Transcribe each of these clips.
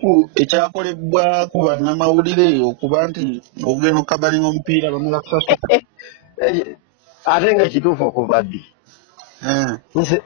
ekibuku ekyakolebwa ku bannamawulire okuba nti ogenda okabalinga omupiira bamala kusasula ate nga kituufu okuva ddi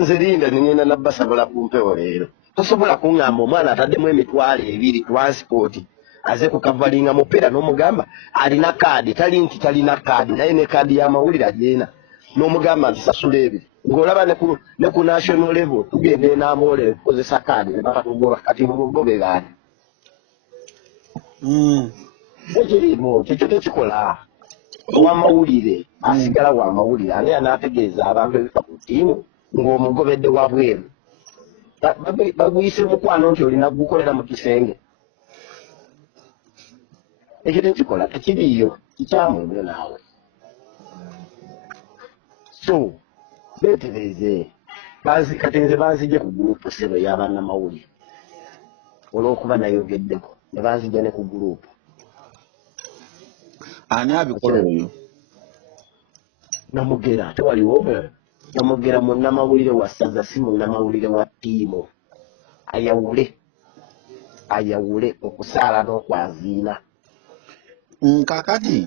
nze linda ningenda nabbasabola ku mpewo leero tosobola kuŋŋamba omwana ataddemu emitwalo 2 transport aze kukavalinga mupiira n'omugamba alina kaadi tali nti talina kaadi naye ne kaadi y'amawulire agyena n'omugamba nti sasula ebiri ng'olaba ne ku national level tugenda enamawulire tukozesa kaadi ne bakatugoba kati mugobe gaani ekirimu kyekyo tekikola owamawulire asigala wamawulire ani anaategeeza abantu ebifa ku ttiimu ng'omugobedde wabweru baguyise mukwano nti olina gukolera mu kisenge ekyo tekikola tekiriyo kikyamu nnyo naawe so beetereze kati nze banzije ku gurupu sebo y'abannamawulire olw'okuba nayogeddeko ne banzija ne ku gurupu ani abikola oyo namugera tewaliwo namugera munnamawulire wa ssaza si munnamawulire wa ttiimu ayawule okusaala n'okwaziina kakati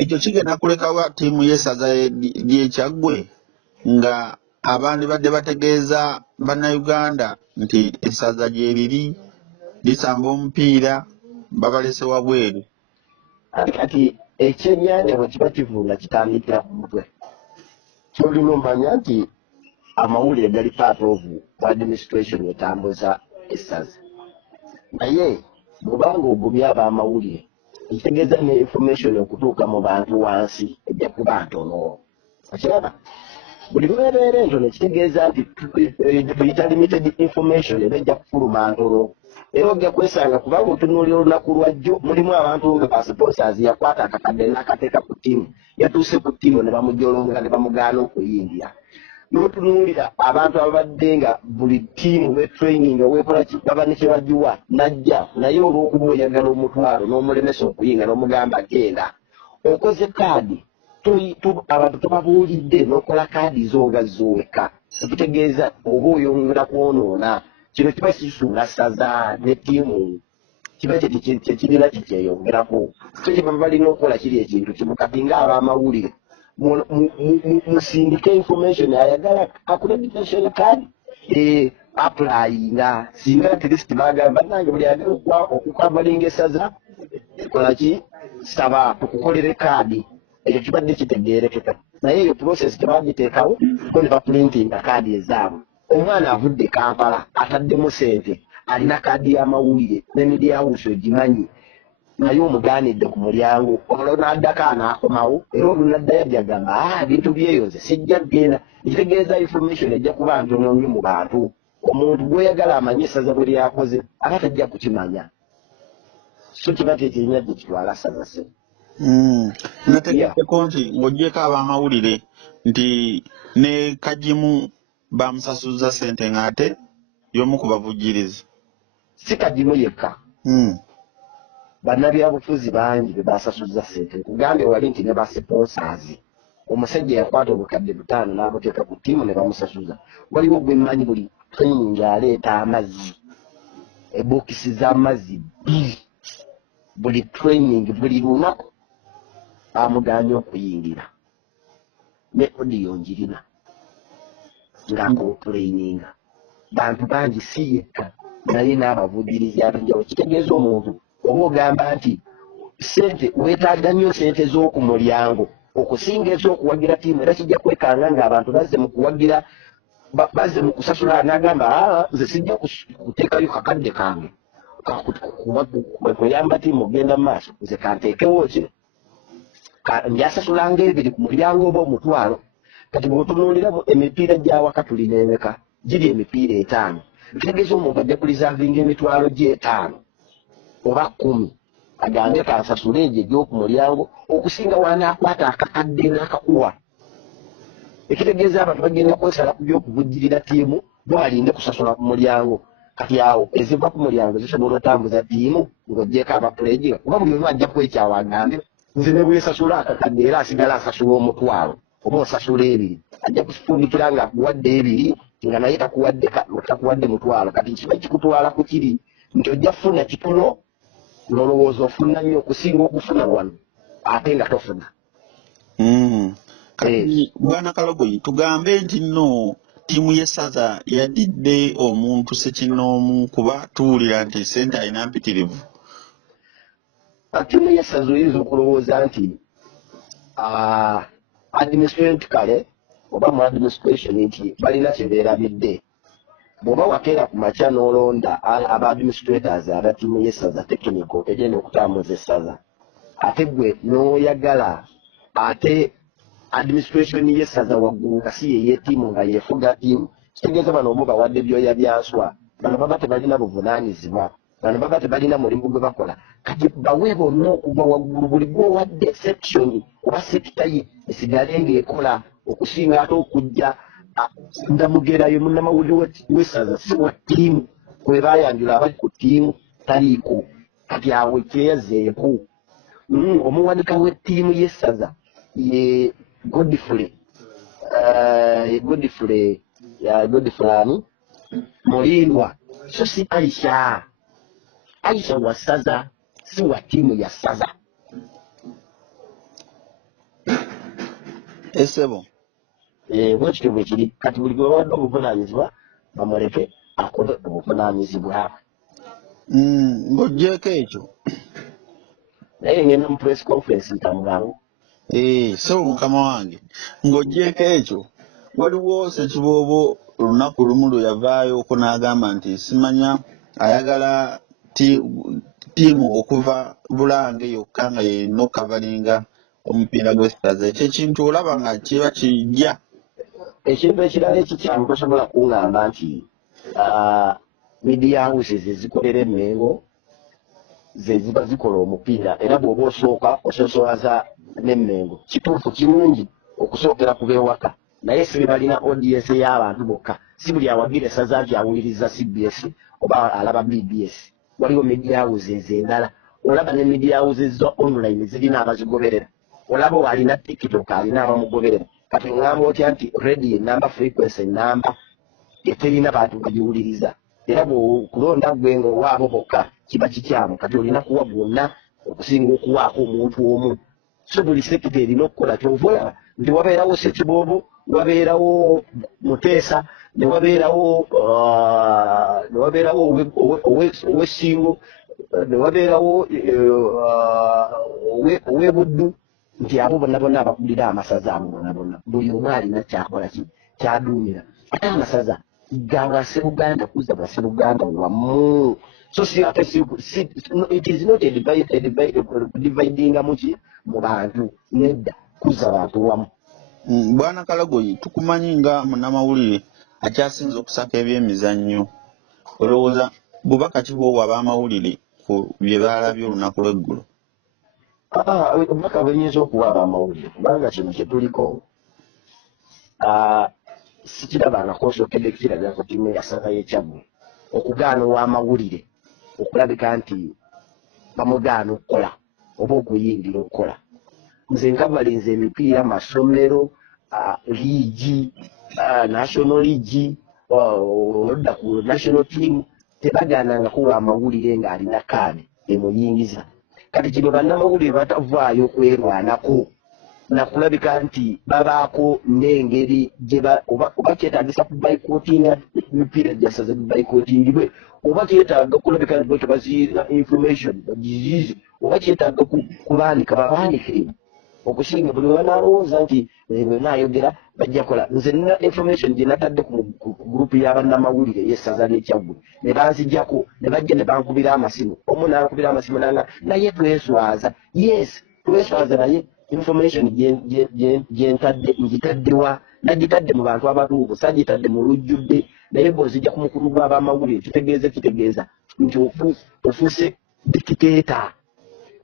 ekyo kigenda kulekawa ttiimu y'essaza ly'ekyaggwe nga abandi badde bategeeza bannayuganda nti essaza gye liri lisamba omupiira babalese wabweru kati ekyennyanja bwe kiba kivunda kitandikira ku mutwe kyolina omanya nti amawulire gali part of administration etambuza essaza naye bwobanga ogumya ab'amawulire ekitegeeza ne information okutuuka mu bantu wansi ejja kuba ntono okiraba buli lwebeera entono ekitegeeza nti tuyita limited information eba ejja kufuluma ntono era ojja kwesanga kubanga otunuulira olunaku lwajjo mulimu abantu nga basponsors yakwata akakadde n'akateeka ku ttiimu yatuuse ku ttiimu ne bamujolonga ne bamugaana okuyingira n'otunuulira abantu ababadde nga buli ttiimu wetraining weekola baba ne kye bagiwa najja naye olw'okuba oyagala omutwalo n'omulemesa okuyinga n'omugamba genda okoze kaadi abantu tobabuulidde n'okola kaadi zooga zooweka ekitegeeza oba oyongera kwonoona kino kiba kisuula ssaza ne ttiimu kiba kyekirina kikyeyongerako so kye baba balina okukola kiri ekintu kimu kati ng'ab'amawulire musindike information ayagala accreditation card applyinga singa at least bagamba nange buli agala okukavalinga essaza kola ki saba tukukolere kaadi ekyo kibadde kitegeerekeka naye eyo process tebagiteekawo ko ne baprintinga kaadi ezaabwe omwana avudde Kampala ataddemu sente alina kaadi y'amawulire ne media house ogimanyi naye omugaanidde ku mulyango olwo n'addako anaakomawo era olunaddayo ajagamba ebintu byeyonze sijja genda ekitegeeza information ejja kuba ntono nnyo mu bantu omuntu gw'oyagala amanye essaza bwe lyakoze aba tajja kukimanya so kiba tekirina gye kitwala ssaza se nategeeko nti ng'oggyeko ab'amawulire nti ne kagimu bamusasuza ssente ng'ate y'omu ku bavujjirizi si kagimu yekka bannabyabufuzi bangi be basasuza ssente nkugambye wali nti ne basponsors omusajja yakwata obukadde 5 n'abuteeka ku ttiimu ne bamusasuza waliwo gwemmanyi buli training aleeta amazzi ebokisi z'amazzi 2 buli training buli lunaku bamugaanye okuyingira ne odiyo njirina ng'akotraininga bantu bangi si yekka naye n'abavujjirizi abenjawulo kitegeeza omuntu oba ogamba nti sente weetaaga nnyo sente z'oku mulyango okusinga ez'okuwagira ttiimu era kijja kwekanga ng'abantu bazze mu kuwagira bazze mu kusasula n'agamba nze sijja kuteekayo kakadde kange kuyamba ttiimu ogenda mu maaso nze kanteekewo kino njasasulanga 2 ku mulyango oba omutwalo kati bw'otunuuliramu emipiira gy'awaka tulina emeka giri emipiira 5 kitegeeza omuntu ajja kulizavinga emitwalo gye 5 oba 10 agambe kansasule egyo egy'oku mulyango okusinga wanaakwata akakadde n'akakuwa ekitegeeza abantu bagenda kwesala ku by'okuvujjirira ttiimu balinde kusasula ku mulyango kati awo eziva ku mulyango zisobola otambuza ttiimu ng'oggyeko abapuleegi kuba buli omu ajja kwekyawa agambe nze ne bwesasula akakadde era asigala asasula omutwalo oba osasula 2 ajja kusifundikira nga akuwadde 2 nga naye takuwadde mutwalo kati kiba kikutwala ku kiri nti ojja kufuna kitono n'olowooza ofuna nnyo okusinga okufuna wano ate nga tofuna. Kati bwana Kalogoyi tugambe nti nno ttiimu y'essaza yadidde omuntu ssekinnoomu kuba tuwulira nti ssente alina mpitirivu. Ttiimu y'essaza oyinza okulowooza nti administrative kale oba mu administration nti balina kye beerabidde. Bw'oba wakeera ku makya n'olonda aba administrators aba ttiimu y'essaza technical egenda okutambuza essaza, ate gwe n'oyagala ate administration y'essaza waggulu nga si ye ttiimu nga yeefuga ttiimu, kitegeeza bano oba bawadde byoya bya nswa, bano baba tebalina buvunaanyizibwa, bano baba tebalina mulimu gwe bakola. Kati bawe bonna okuva waggulu buli gw'owadde section oba sekita ye esigale ng'ekola okusinga ate okujja ndamugerayo munnamawulire w'essaza si wa ttiimu kwe baayanjula abali ku ttiimu taliiko. Kati awo kyeyazeeko omuwanika w'ettiimu y'essaza ye Godfrey ani Mulindwa, so si Aisha wa ssaza si wa ttiimu ya ssaza. Essebo bwekityo bwe kiri. Kati buli gwe bawadde obuvunaanyizibwa bamuleke akole obuvunaanyizibwa. Ng'oggyeko ekyo naye ngenda mu press conference ntamulango. So mukama wange ng'oggyeko ekyo waliwo Ssekiboobo olunaku lumu lwe yavaayo okwo n'agamba nti simanya ayagala ttiimu okuva Bulange yokka nga yenna okavalinga omupiira gw'essaza. Ekyo ekintu olaba nga kiba kijja. Ekintu ekirala ekikyamu tosobola kuŋŋamba nti media houses ezikolera Emmengo ze ziba zikola omupiira era bw'oba osooka ososowaza n'Emmengo. Kituufu kirungi okusookera ku beewaka naye si balina audience y'abantu bokka. Si buli awagira essaza nti awuliriza CBS oba alaba BBS. Waliwo media houses endala. Olaba ne media houses zo online zirina abazigoberera. Olaba walina TikTok alina abamugoberera. Kati ngamba otya nti radio enamba frequency enamba eterina bantu bagiwuliriza. Era bw'okulonda gwe ng'owaabo bokka kiba kikyamu. Kati olina kuwa bwonna okusinga okuwaako omuntu omu. So buli sekita erina okukola ky'ovola nti wabeerawo Ssekiboobo, wabeerawo Muteesa, ne wabeerawo Owessingo, ne wabeerawo Owebuddu, nti abo bonna bonna abakulira amasaza abo bonna bonna buli omu alina kyakola kyaduumira. Ate amasaza gawa Sseruganda kuza bwa Sseruganda wamu. So it is not dividing mu bantu nedda kuza bantu wamu. Bwana Kalogoyi tukumanyi nga munnamawulire akyasinze okusaka ebyemizannyo. Olowooza bubaka ki bw'owa ab'amawulire ku bye baalabye olunaku lw'eggulo? Obubaka bwenyinza okuwa ab'amawulire kubanga kino kye tuliko sikirabangako nsookedde kukiraga ku ttiimu eyasaka y'ekyagwe okugaana ow'amawulire okulabika nti bamugaana okukola oba okuyingira okukola. Nze nga balinze emipiira masomero liigi national league oludda ku national team tebagaanangako w'amawulire ng'alina kaadi emuyingiza. Kati kino bannamawulire batavaayo kwerwanako nakulabika nti babaako n'engeri oba kyetaagisa kubayikootinga emipiira gyasaze kubayikootingibwe oba kyetaaga kulabika nti bwekyo baziira information bagiziize oba kyetaaga kubaanika babaanike okusinga buli banaalowooza nti bwe naayogera bajja kola. Nze nina information gye natadde ku gurupu y'abannamawulire y'essaza ly'Ekyaggwe ne banzijjako ne bajja ne bankubira amasimu. Omu n'ankubira amasimu nanga naye tweswaza. Yes tweswaza naye information gye ntadde ngitaddewa nagitadde mu bantu abatuufu sagitadde mu lujjudde naye bw'ozijja ku mukulu gw'abamawulire kitegeeza nti ofuuse dikiteeta.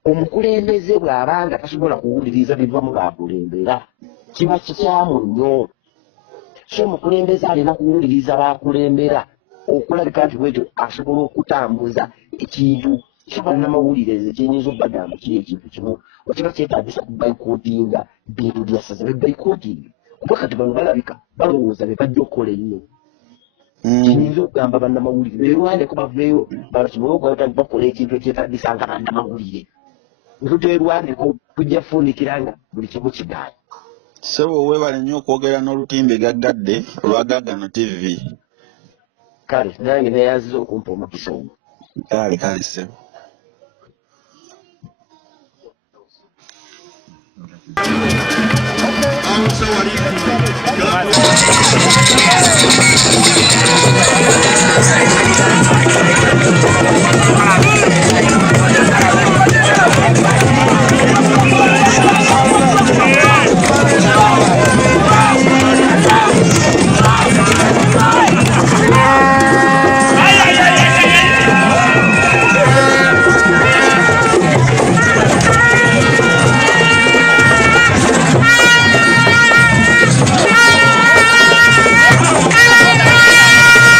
Omukulembeze bw'abanga tasobola kuwuliriza biva mu bakulembera kiba kikyamu nnyo. So omukulembeze alina kuwuliriza bakulembera okulabika nti bwekyo asobola okutambuza ekintu. So bannamawulire kyenyinza okubagamba kiri ekintu kimu okiba kyetaagisa kubayikootinga bintu byasaza bebayikootinga kuba kati bano balabika balowooza be bajja okukola ennyo. kiyinza okugamba bannamawulire beerwaneko baveeyo basobole okuba bakola ekintu ekyetagisa nga bannamawulire ntuteerwaneko tujja fuunikira nga buli kimu kigaanye. Ssebo weebale nnyo okwogera n'olutimbe gaggadde olwa Gaggano TV. Kale nange neeyanziza okumpa omukisa ogwo. Kale ssebo. I'm so